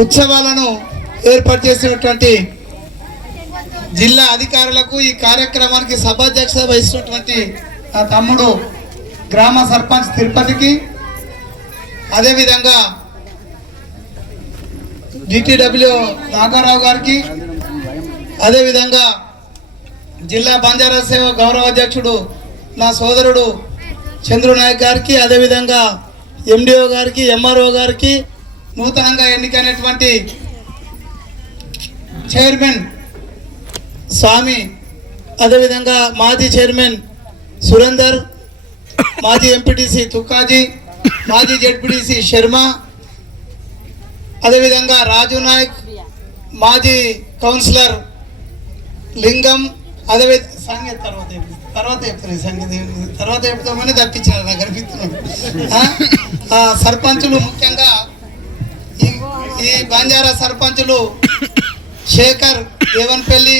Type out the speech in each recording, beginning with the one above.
ఉత్సవాలను ఏర్పాటు చేసినటువంటి జిల్లా అధికారులకు ఈ కార్యక్రమానికి సభాధ్యక్షత వహిస్తున్నటువంటి నా తమ్ముడు గ్రామ సర్పంచ్ తిరుపతికి, అదేవిధంగా డిటిడబ్ల్యూ నాగారావు గారికి, అదేవిధంగా జిల్లా బంజారా సేవ గౌరవ అధ్యక్షుడు నా సోదరుడు చంద్రు నాయక్ గారికి, అదేవిధంగా ఎండిఓ గారికి, ఎంఆర్ఓ గారికి, నూతనంగా ఎన్నికైనటువంటి చైర్మన్ స్వామి, అదేవిధంగా మాజీ చైర్మన్ సురేందర్, మాజీ ఎంపీటీసీ తుక్కాజీ, మాజీ జెడ్పీటీసీ శర్మ, అదేవిధంగా రాజు నాయక్, మాజీ కౌన్సిలర్ లింగం, అదేవిధంగా సంగీత్ తర్వాత చెప్తామని తప్పించారు నాకు అనిపిస్తున్నాడు. సర్పంచులు ముఖ్యంగా ఈ బంజారా సర్పంచులు శేఖర్ దేవన్పల్లి,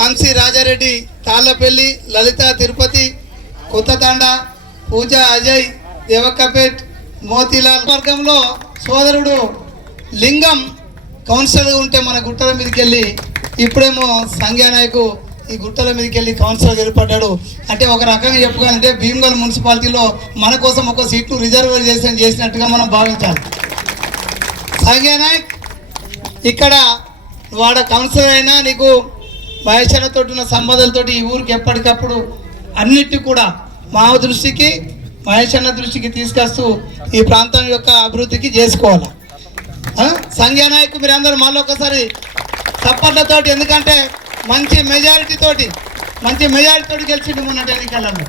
హంసి రాజారెడ్డి తాళ్ళపల్లి, లలిత తిరుపతి, కొత్తతాండ, పూజ అజయ్ దేవక్కపేట్, మోతీలాల్ వర్గంలో సోదరుడు లింగం కౌన్సిలర్ ఉంటే మన గుట్టల మీదకి వెళ్ళి ఇప్పుడేమో సంఘ్యానాయకు ఈ గుట్టల మీదకి వెళ్ళి కౌన్సిలర్ ఏర్పడ్డాడు. అంటే ఒక రకంగా చెప్పుకోవాలంటే భీమగల్ మున్సిపాలిటీలో మన కోసం ఒక సీట్ను రిజర్వేషన్ చేసినట్టుగా మనం భావించాలి. సంఘ్యానాయక్ ఇక్కడ వాడ కౌన్సిలర్ అయినా నీకు మహేశ్వరతో ఉన్న సంబంధాలతోటి ఈ ఊరికి ఎప్పటికప్పుడు అన్నిటి కూడా మా దృష్టికి మహేశ్వర దృష్టికి తీసుకొస్తూ ఈ ప్రాంతం యొక్క అభివృద్ధికి చేసుకోవాలి. సంఘ్యానాయక్ మీరందరూ మళ్ళీ ఒకసారి సపోర్ట్లతోటి, ఎందుకంటే మంచి మెజారిటీ తోటి గెలిచిండు మొన్నటి ఎన్నికలలో.